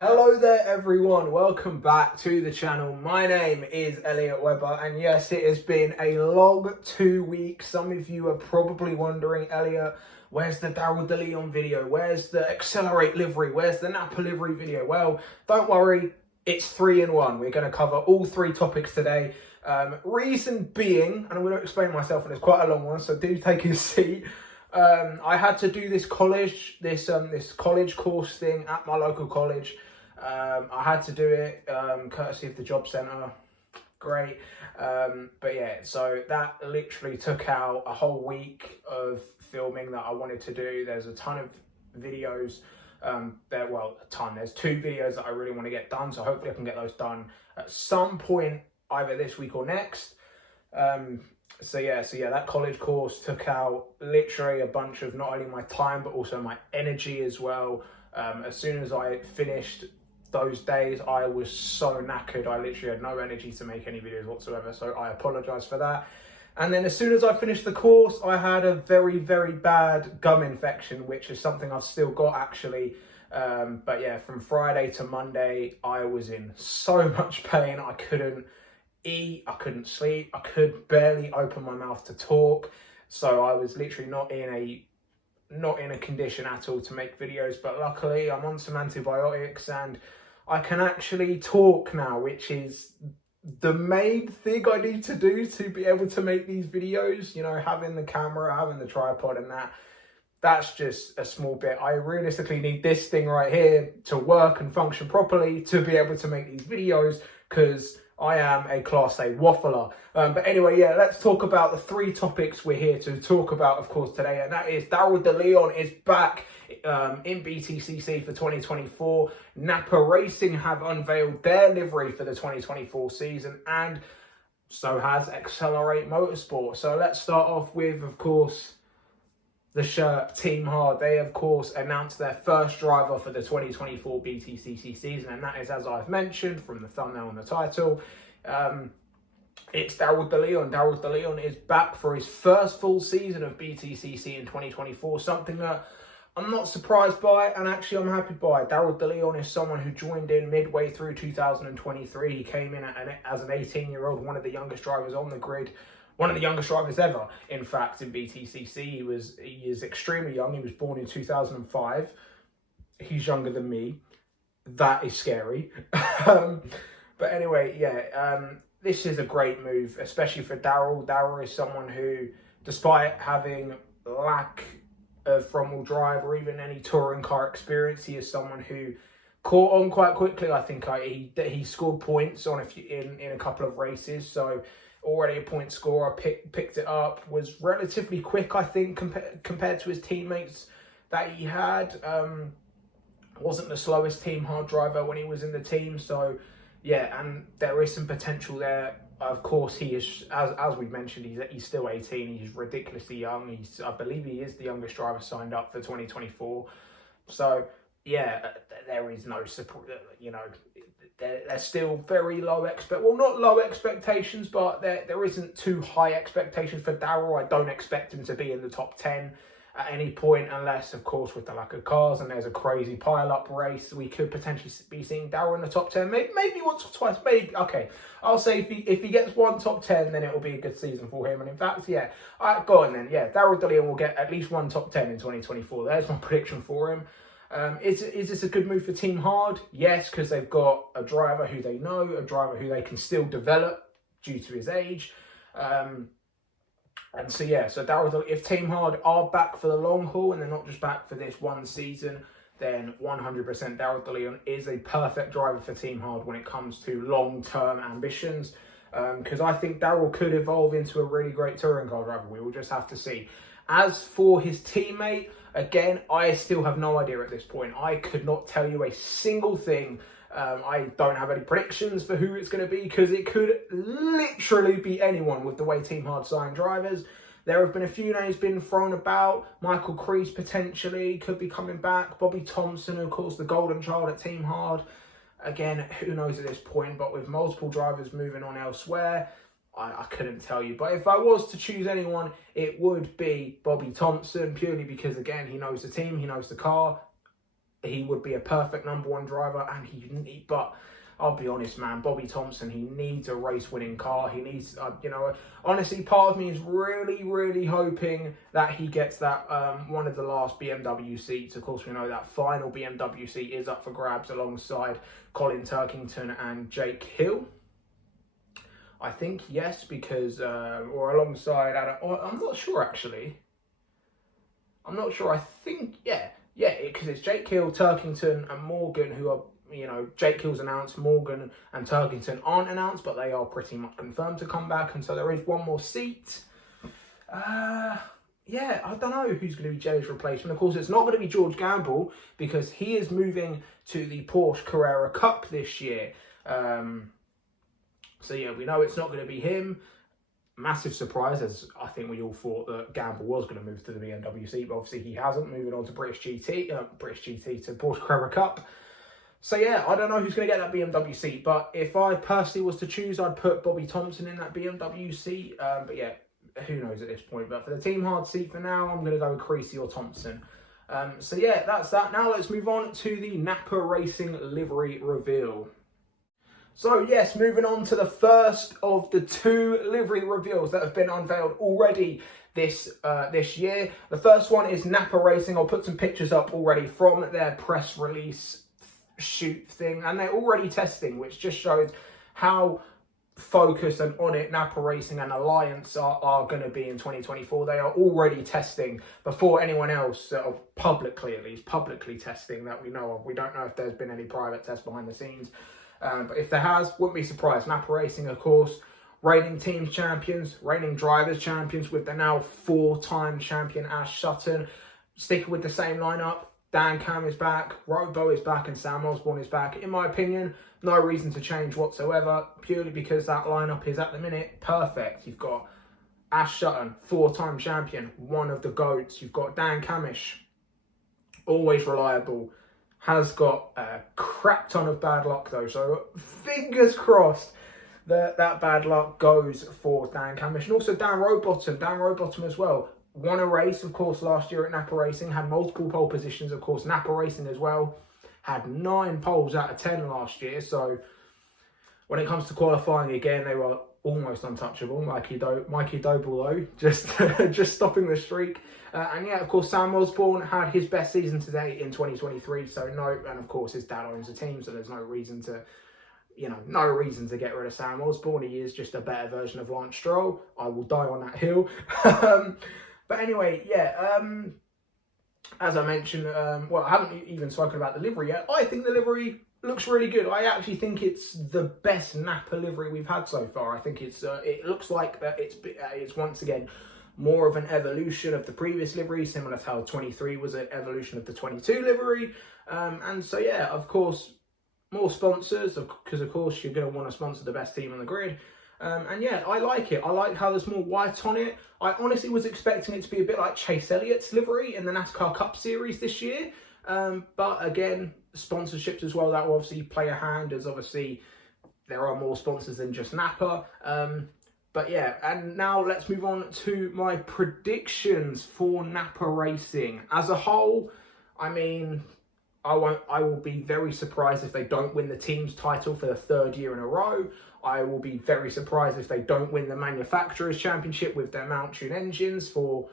Hello there everyone, welcome back to the channel. My name is Elliot Webber and yes, it has been a long 2 weeks. Some of you are probably wondering, Elliot, where's the Daryl DeLeon video? Where's the Excelr8 livery? Where's the NAPA livery video? Well, don't worry, it's 3 in 1. We're going to cover all 3 topics today. Reason being, and I'm going to explain myself and it's quite a long one, so do take a seat. I had to do this college course thing at my local college. I had to do it courtesy of the job centre. Great. But yeah, so that literally took out a whole week of filming that I wanted to do. There's a ton of videos. There's 2 videos that I really want to get done, so hopefully I can get those done at some point either this week or next. So yeah, that college course took out literally a bunch of not only my time but also my energy as well. As soon as I finished those days, I was so knackered. I literally had no energy to make any videos whatsoever, so I apologize for that. And then as soon as I finished the course, I had a very, very bad gum infection, which is something I've still got actually. But yeah, from Friday to Monday, I was in so much pain. I couldn't eat, I couldn't sleep, I could barely open my mouth to talk. So I was literally not in a condition at all to make videos, but luckily I'm on some antibiotics and I can actually talk now, which is the main thing I need to do to be able to make these videos. You know, having the camera, having the tripod and that's just a small bit. I realistically need this thing right here to work and function properly to be able to make these videos, because I am a Class A waffler. But anyway, yeah, let's talk about the 3 topics we're here to talk about, of course, today. And that is Daryl DeLeon is back in BTCC for 2024. NAPA Racing have unveiled their livery for the 2024 season, and so has Excelr8 Motorsport. So let's start off with, of course, the shirt Team Hard. They, of course, announced their first driver for the 2024 BTCC season, and that is, as I've mentioned from the thumbnail and the title, it's Daryl DeLeon. Daryl DeLeon is back for his first full season of BTCC in 2024, something that I'm not surprised by, and actually I'm happy by. Daryl DeLeon is someone who joined in midway through 2023. He came in as an 18-year-old, one of the youngest drivers on the grid. One of the youngest drivers ever, in fact, in BTCC. He is extremely young. He was born in 2005. He's younger than me. That is scary. But anyway, yeah, this is a great move, especially for Daryl. Daryl is someone who, despite having lack of front-wheel drive or even any touring car experience, he is someone who caught on quite quickly. I think he scored points on in a couple of races, so already a point scorer, picked it up, was relatively quick, I think, compared to his teammates that he had. Wasn't the slowest Team Hard driver when he was in the team, so yeah, and there is some potential there. Of course, he is, as we mentioned, he's still 18, he's ridiculously young. I believe he is the youngest driver signed up for 2024, so yeah, there is no support, you know. There's still very low not low expectations, but there isn't too high expectations for Daryl. I don't expect him to be in the top 10 at any point, unless, of course, with the lack of cars and there's a crazy pile-up race, we could potentially be seeing Daryl in the top 10, maybe once or twice, maybe. Okay, I'll say if he gets one top 10, then it will be a good season for him. And in fact, yeah, go on then. Yeah, Daryl DeLeon will get at least one top 10 in 2024. There's my prediction for him. Is this a good move for Team Hard? Yes, because they've got a driver who they know, a driver who they can still develop due to his age. And so, yeah, so Daryl, if Team Hard are back for the long haul and they're not just back for this one season, then 100% Daryl DeLeon is a perfect driver for Team Hard when it comes to long-term ambitions. Because I think Daryl could evolve into a really great touring car driver. We will just have to see. As for his teammate, again, I still have no idea at this point. I could not tell you a single thing. I don't have any predictions for who it's going to be, because it could literally be anyone with the way Team Hard sign drivers. There have been a few names being thrown about. Michael Crease potentially could be coming back. Bobby Thompson, of course, the golden child at Team Hard. Again, who knows at this point, but with multiple drivers moving on elsewhere, I couldn't tell you. But if I was to choose anyone, it would be Bobby Thompson, purely because, again, he knows the team, he knows the car. he would be a perfect #1 driver, and but I'll be honest, man, Bobby Thompson, he needs a race-winning car. He needs, honestly, part of me is really, really hoping that he gets that one of the last BMW seats. Of course, we know that final BMW seat is up for grabs alongside Colin Turkington and Jake Hill. I think, yes, because, or alongside, I'm not sure, actually. I'm not sure. I think, yeah, because it's Jake Hill, Turkington, and Morgan who are, Jake Hill's announced, Morgan and Turkington aren't announced, but they are pretty much confirmed to come back, and so there is one more seat. Yeah, I don't know who's going to be Jelly's replacement. Of course, it's not going to be George Gamble, because he is moving to the Porsche Carrera Cup this year. So yeah, we know it's not going to be him. Massive surprise, as I think we all thought that Gamble was going to move to the BMW seat, but obviously he hasn't, moving on to British GT to Porsche Carrera Cup. So yeah, I don't know who's going to get that BMW seat, but if I personally was to choose, I'd put Bobby Thompson in that BMW seat. But yeah, who knows at this point. But for the Team Hard seat for now, I'm going to go with Creasy or Thompson. So yeah, that's that. Now let's move on to the NAPA Racing livery reveal. So yes, moving on to the first of the 2 livery reveals that have been unveiled already this year. The first one is NAPA Racing. I'll put some pictures up already from their press release shoot thing, and they're already testing, which just shows how focused and on it NAPA Racing and Alliance are going to be in 2024. They are already testing before anyone else, or publicly at least, publicly testing that we know of. We don't know if there's been any private tests behind the scenes. But if there has, wouldn't be surprised. NAPA Racing, of course, reigning teams champions, reigning drivers champions, with the now 4-time champion Ash Sutton. Sticking with the same lineup, Dan Cam is back, Robo is back, and Sam Osborne is back. In my opinion, no reason to change whatsoever, purely because that lineup is, at the minute, perfect. You've got Ash Sutton, 4-time champion, one of the GOATs. You've got Dan Camish, always reliable. Has got a crap ton of bad luck though, so fingers crossed that bad luck goes for Dan Camish. And also Dan Rowbottom as well. Won a race, of course, last year at NAPA Racing, had multiple pole positions, of course, NAPA Racing as well. Had 9 poles out of 10 last year, so when it comes to qualifying again, they were almost untouchable. Mikey Doble though, just stopping the streak. And yeah, of course, Sam Osborne had his best season to date in 2023. So no, and of course his dad owns the team, so there's no reason to, no reason to get rid of Sam Osborne. He is just a better version of Lance Stroll. I will die on that hill. But anyway, yeah. As I mentioned, well, I haven't even spoken about the livery yet. I think the livery looks really good. I actually think it's the best NAPA livery we've had so far. I think it's it looks like that it's once again more of an evolution of the previous livery, similar to how 23 was an evolution of the 22 livery. And so yeah, of course, more sponsors, because of course you're going to want to sponsor the best team on the grid. And yeah, I like it. I like how there's more white on it. I honestly was expecting it to be a bit like Chase Elliott's livery in the NASCAR Cup Series this year. But again, sponsorships as well, that will obviously play a hand, as obviously there are more sponsors than just NAPA. But yeah, and now let's move on to my predictions for NAPA Racing. As a whole, I mean, I will be very surprised if they don't win the team's title for the 3rd year in a row. I will be very surprised if they don't win the Manufacturers' Championship with their Mount Tune engines for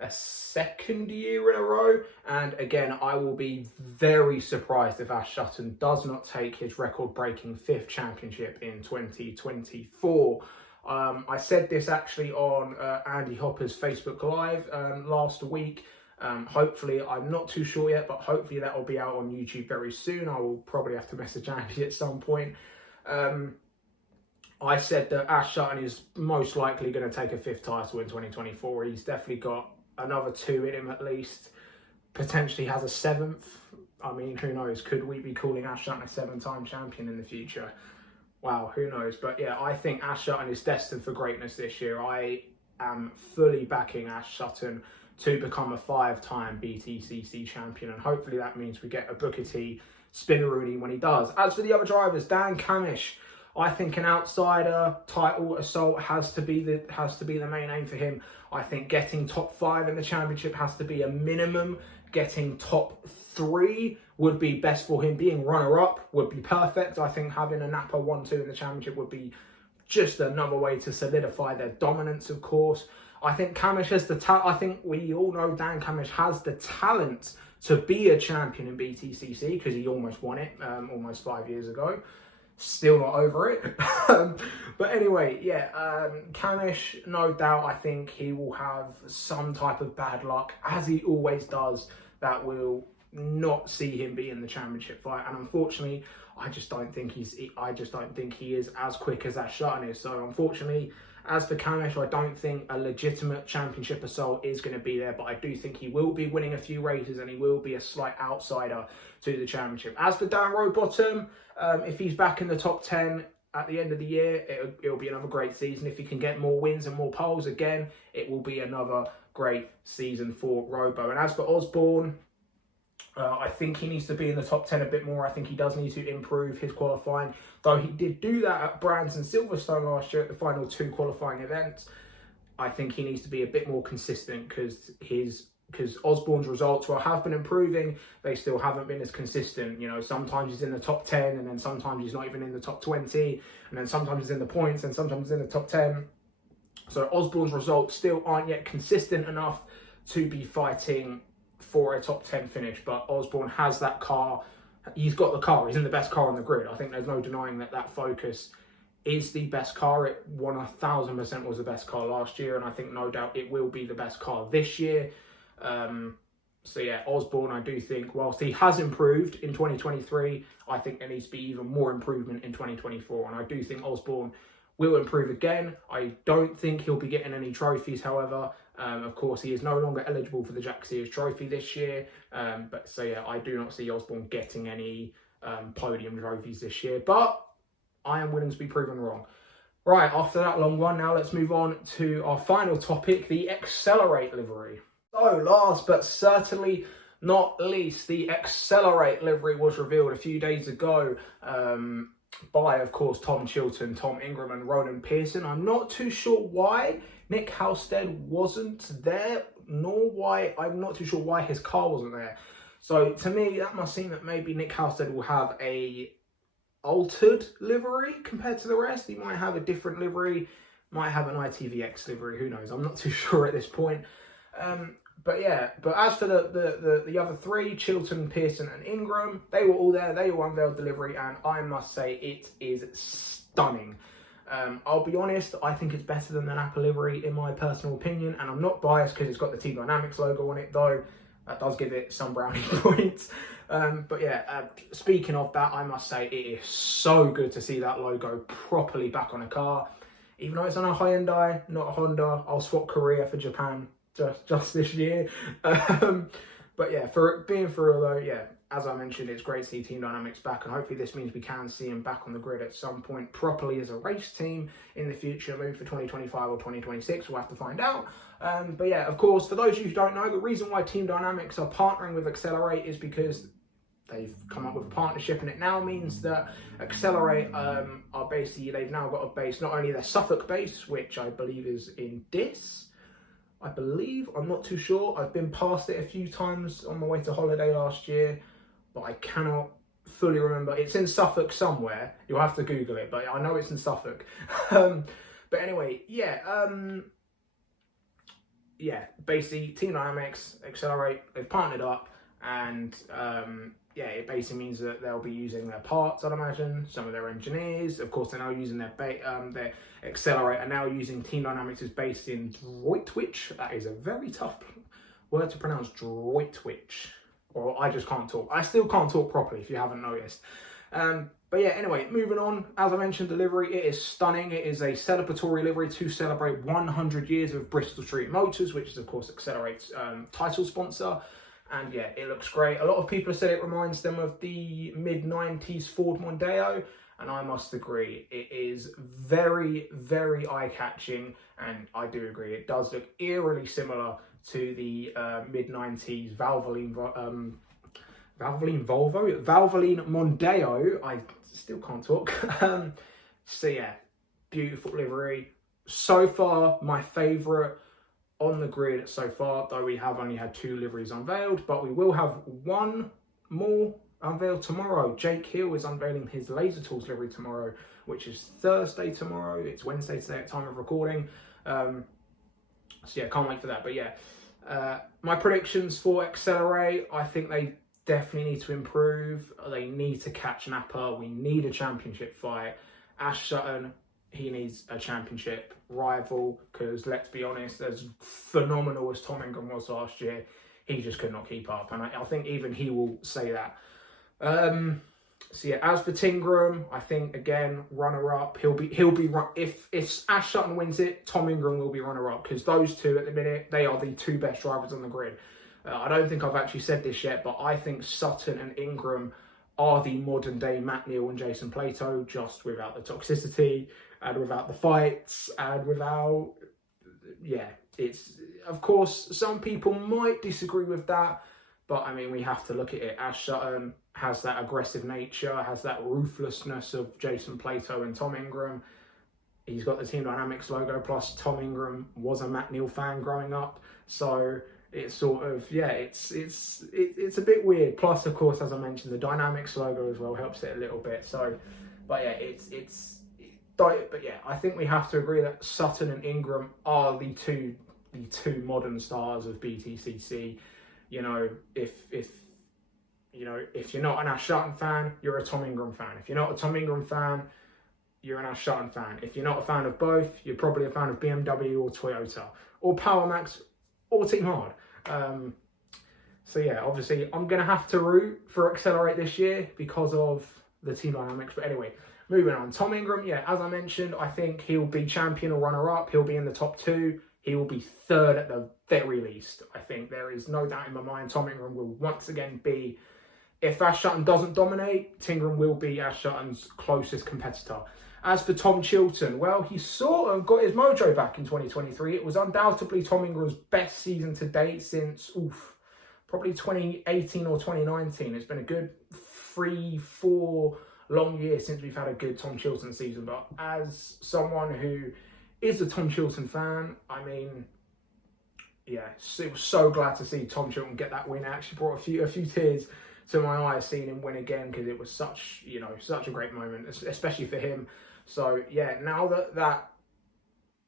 a 2nd year in a row. And again, I will be very surprised if Ash Sutton does not take his record-breaking 5th championship in 2024. I said this actually on Andy Hopper's Facebook Live last week. Hopefully, I'm not too sure yet, but hopefully that will be out on YouTube very soon. I will probably have to message Andy at some point. I said that Ash Sutton is most likely going to take a 5th title in 2024. He's definitely got another 2 in him at least. Potentially has a 7th. I mean, who knows? Could we be calling Ash Sutton a 7-time champion in the future? Wow, who knows? But yeah, I think Ash Sutton is destined for greatness this year. I am fully backing Ash Sutton to become a 5-time BTCC champion, and hopefully that means we get a Booker T Spinaroonie when he does. As for the other drivers, Dan Camish, I think an outsider title assault has to be the main aim for him. I think getting top 5 in the championship has to be a minimum getting top 3 would be best for him. Being runner-up would be perfect. I think having a Napa 1-2 in the championship would be just another way to solidify their dominance, of course. I think Cammish has the talent. I think we all know Dan Cammish has the talent to be a champion in BTCC because he almost won it almost 5 years ago. Still not over it. But anyway, yeah, Cammish, no doubt, I think he will have some type of bad luck, as he always does, that will not see him be in the championship fight. And unfortunately, I just don't think he is as quick as that Sutton is. So unfortunately, as for Cammish, I don't think a legitimate championship assault is going to be there, but I do think he will be winning a few races and he will be a slight outsider to the championship. As for Dan Rowbottom, if he's back in the top 10 at the end of the year, it'll be another great season. If he can get more wins and more poles, again, it will be another great season for Robo. And as for Osborne, I think he needs to be in the top 10 a bit more. I think he does need to improve his qualifying, though he did do that at Brands and Silverstone last year at the final 2 qualifying events. I think he needs to be a bit more consistent because Osborne's results, while have been improving, they still haven't been as consistent. You know, sometimes he's in the top 10 and then sometimes he's not even in the top 20, and then sometimes he's in the points and sometimes he's in the top 10. So Osborne's results still aren't yet consistent enough to be fighting for a top 10 finish, but Osborne has that car. He's got the car. He's in the best car on the grid. I think there's no denying that Focus is the best car. It 1000% was the best car last year, and I think no doubt it will be the best car this year. So yeah, Osborne, I do think, whilst he has improved in 2023, I think there needs to be even more improvement in 2024, and I do think Osborne will improve again. I don't think he'll be getting any trophies, however. Of course, he is no longer eligible for the Jack Sears Trophy this year. But so yeah, I do not see Osborne getting any podium trophies this year. But I am willing to be proven wrong. Right, after that long one, now let's move on to our final topic, the Excelr8 livery. So last but certainly not least, the Excelr8 livery was revealed a few days ago by, of course, Tom Chilton, Tom Ingram and Ronan Pearson. I'm not too sure why Nick Halstead wasn't there, I'm not too sure why his car wasn't there. So to me, that must seem that maybe Nick Halstead will have a altered livery compared to the rest. He might have a different livery, might have an ITVX livery, who knows? I'm not too sure at this point. But yeah, but as for the other 3, Chilton, Pearson and Ingram, they were all there. They all unveiled the livery, and I must say it is stunning. I'll be honest, I think it's better than the NAPA livery in my personal opinion, and I'm not biased because it's got the Team Dynamics logo on it, though that does give it some brownie points. But yeah, speaking of that, I must say it is so good to see that logo properly back on a car. Even though it's on a Hyundai, not a Honda, I'll swap Korea for Japan just this year. But yeah, for being for real though, yeah, as I mentioned, it's great to see Team Dynamics back, and hopefully this means we can see him back on the grid at some point properly as a race team in the future, maybe for 2025 or 2026, we'll have to find out. But yeah, of course, for those of you who don't know, the reason why Team Dynamics are partnering with Excelr8 is because they've come up with a partnership, and it now means that Excelr8 are basically, they've now got a base, not only their Suffolk base, which I believe is in Diss, I'm not too sure. I've been past it a few times on my way to holiday last year, but I cannot fully remember. It's in Suffolk somewhere. You'll have to Google it, but I know it's in Suffolk. But anyway, yeah. Yeah, basically, Team Dynamics, Excelr8, they've partnered up, and yeah, it basically means that they'll be using their parts, I'd imagine, some of their engineers. Of course, they're now using their Excelr8 are now using Team Dynamics is based in Droitwich. That is a very tough word to pronounce, Droitwich. Or I just can't talk. I still can't talk properly, if you haven't noticed. But yeah, anyway, moving on. As I mentioned, the livery, it is stunning. It is a celebratory livery to celebrate 100 years of Bristol Street Motors, which is, of course, Excelr8's title sponsor. And yeah, it looks great. A lot of people have said it reminds them of the mid-90s Ford Mondeo, and I must agree. It is very, very eye-catching, and I do agree. It does look eerily similar to the mid-90s Valvoline Mondeo. I still can't talk. So yeah, beautiful livery. So far, my favourite on the grid so far, though we have only had 2 liveries unveiled, but we will have 1 more unveiled tomorrow. Jake Hill is unveiling his Laser Tools livery tomorrow, which is Thursday tomorrow. It's Wednesday today at time of recording. So yeah, can't wait for that. But yeah, my predictions for Excelr8, I think they definitely need to improve. They need to catch NAPA. We need a championship fight. Ash Sutton, he needs a championship rival, because let's be honest, as phenomenal as Tom Ingram was last year, he just could not keep up, and I think even he will say that. So yeah, as for Tingram, I think again runner up. He'll be if Ash Sutton wins it, Tom Ingram will be runner up, because those two at the minute, they are the 2 best drivers on the grid. I don't think I've actually said this yet, but I think Sutton and Ingram are the modern day Matt Neal and Jason Plato, just without the toxicity and without the fights and without, yeah, it's, of course, some people might disagree with that, but I mean, we have to look at it. Ash Sutton has that aggressive nature, has that ruthlessness of Jason Plato and Tom Ingram. He's got the Team Dynamics logo, plus Tom Ingram was a Matt Neal fan growing up, so it's sort of, yeah, it's a bit weird. Plus, of course, as I mentioned, the Dynamics logo as well helps it a little bit. So, but yeah, but yeah, I think we have to agree that Sutton and Ingram are the two modern stars of BTCC. You know, if you're not an Ash Sutton fan, you're a Tom Ingram fan. If you're not a Tom Ingram fan, you're an Ash Sutton fan. If you're not a fan of both, you're probably a fan of BMW or Toyota or PowerMax or Team Hard. So yeah, obviously I'm going to have to root for Excelr8 this year because of the Team Dynamics. But anyway, moving on. Tom Ingram, yeah, as I mentioned, I think he'll be champion or runner-up. He'll be in the top 2. He will be 3rd at the very least. I think there is no doubt in my mind Tom Ingram will once again be, if Ash Sutton doesn't dominate, Tingram will be Ash Sutton's closest competitor. As for Tom Chilton, well, he sort of got his mojo back in 2023. It was undoubtedly Tom Ingram's best season to date since, probably 2018 or 2019. It's been a good 3-4 long years since we've had a good Tom Chilton season. But as someone who is a Tom Chilton fan, I mean, yeah, it was so glad to see Tom Chilton get that win. It actually brought a few tears to my eyes seeing him win again, because it was such a great moment, especially for him. So yeah, now that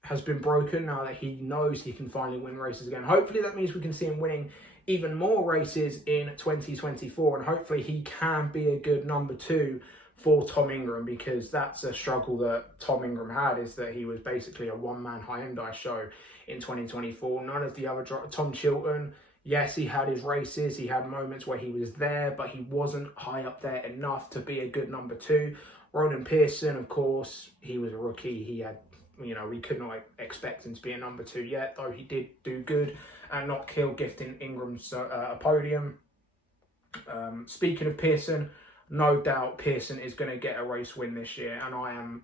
has been broken, now that he knows he can finally win races again, hopefully that means we can see him winning even more races in 2024, and hopefully he can be a good number 2 for Tom Ingram, because that's a struggle that Tom Ingram had, is that he was basically a one-man Hyundai show in 2024. None of the other Tom Chilton, yes, he had his races, he had moments where he was there, but he wasn't high up there enough to be a good number 2. Ronan Pearson, of course, he was a rookie. He had, we could not expect him to be a number 2 yet, though he did do good and not kill, gifting Ingram's a podium. Speaking of Pearson, no doubt Pearson is going to get a race win this year, and I am,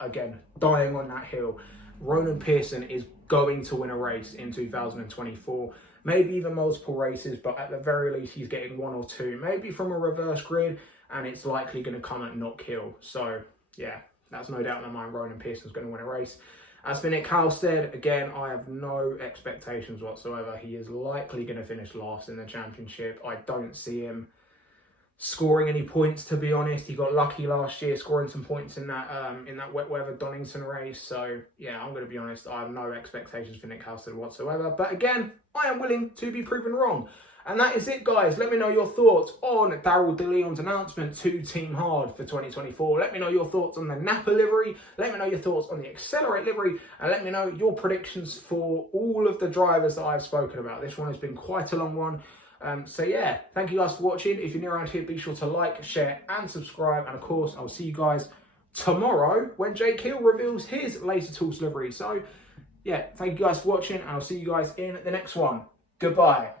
again, dying on that hill. Ronan Pearson is going to win a race in 2024. Maybe even multiple races, but at the very least, he's getting 1 or 2, maybe from a reverse grid, and it's likely going to come at not kill. So, yeah, that's no doubt in my mind. Ronan Pearson's going to win a race. As for Nick Halstead, again, I have no expectations whatsoever. He is likely going to finish last in the championship. I don't see him scoring any points, to be honest. He got lucky last year scoring some points in that wet weather Donington race. So yeah, I'm going to be honest, I have no expectations for Nick Halstead whatsoever. But again, I am willing to be proven wrong. And that is it, guys. Let me know your thoughts on Daryl DeLeon's announcement to Team Hard for 2024. Let me know your thoughts on the NAPA livery. Let me know your thoughts on the Excelr8 livery. And let me know your predictions for all of the drivers that I've spoken about. This one has been quite a long one. So yeah, thank you guys for watching. If you're new around here, be sure to like, share and subscribe. And of course, I'll see you guys tomorrow when Jake Hill reveals his Laser Tools livery. So yeah, thank you guys for watching, and I'll see you guys in the next one. Goodbye.